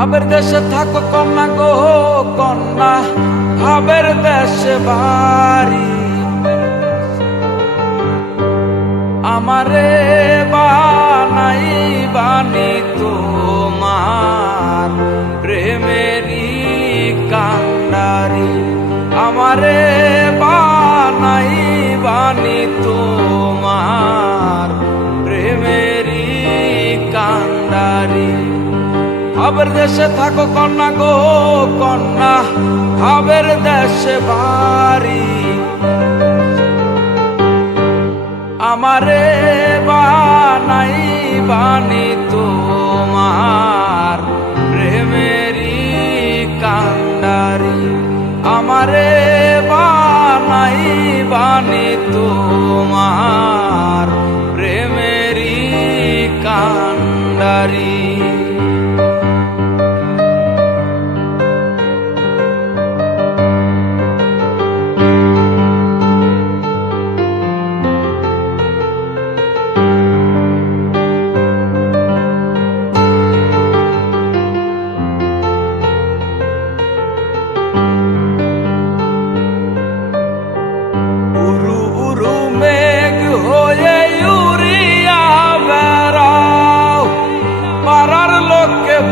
ভাবের দেশে থাকো কন্যা গো কন্যা, ভাবের দেশে বাড়ি। আমারে বানাই বানি তোমার প্রেমেরই কান্ডারি। আমারে বানাই বানি তোমার প্রেমেরই কান্ডারি। ভাবের দেশে থাকো কন্যা গো কন্যা, ভাবের দেশে বাড়ি। আমারে বানাই বানি তোমার প্রেমেরই কান্ডারি। আমারে বানাই বানি তোমার প্রেমেরই কান্ডারি।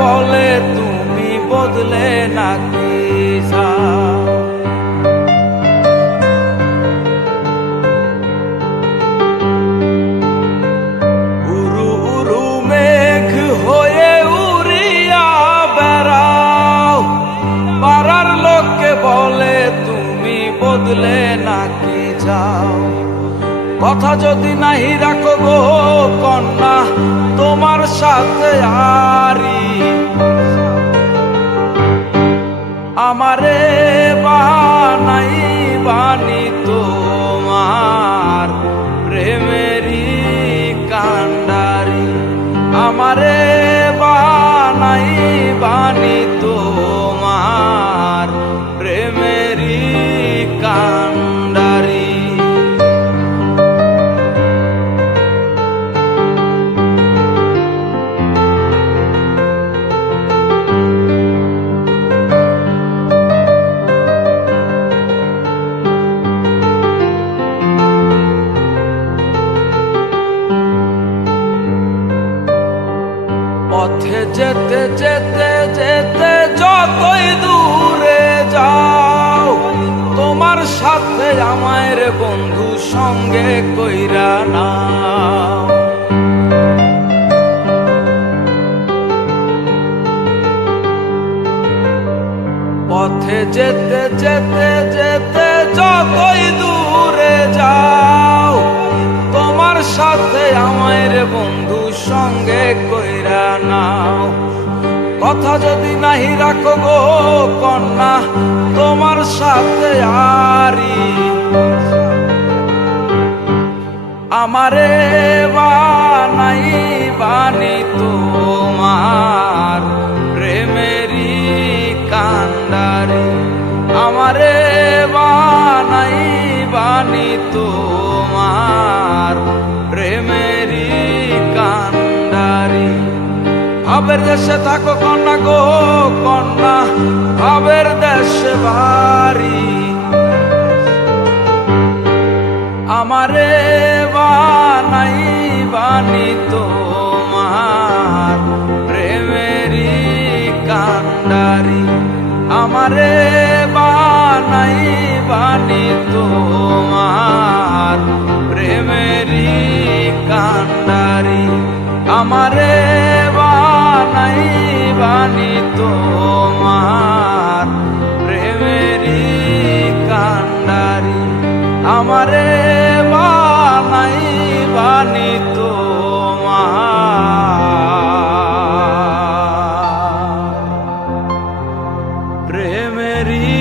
বলে তুমি বদলে নাকি যাও, উরু উরু মেঘ হয়ে উড়িয়া বেড়াও। পাড়ার লোককে বলে তুমি বদলে নাকি যাও। কথা যদি নাহি রাখো গো কন্যা তোমার সাথে আরি। আমারে বানাই বানি তোমার প্রেমেরই কান্ডারি। আমারে বানাই বানি তোমার প্রেমেরই কান্ডারি। পথে যেতে যেতে যেতে যতই দূরে যাও, তোমার সাথে আমায় বন্ধু সঙ্গে কইরা নাও। পথে যেতে যেতে যেতে যতই দূরে যাও, তোমার সাথে আমায় বন্ধু সঙ্গে কইরা নাও। কথা যদি নাহি রাখো গো কন্যা তোমার সাথে আরি। আমারে বানাই বানি তোমার প্রেমেরই কান্ডারি। আমারে বানাই বানি তোমার প্রেমেরই কান্ডারি। ভাবের দেশে থাকো কন্যা গো কন্যা, ভাবের দেশে বাড়ি। আমারে বানাই বানি তোমার প্রেমেরই কান্ডারি। আমারে বানাই বানি তোমার প্রেমেরই কান্ডারি। আমারে বানাই বানি তোমার প্রেমেরই কান্ডারি। আমারে বানাই বানি তোমার প্রেমেরই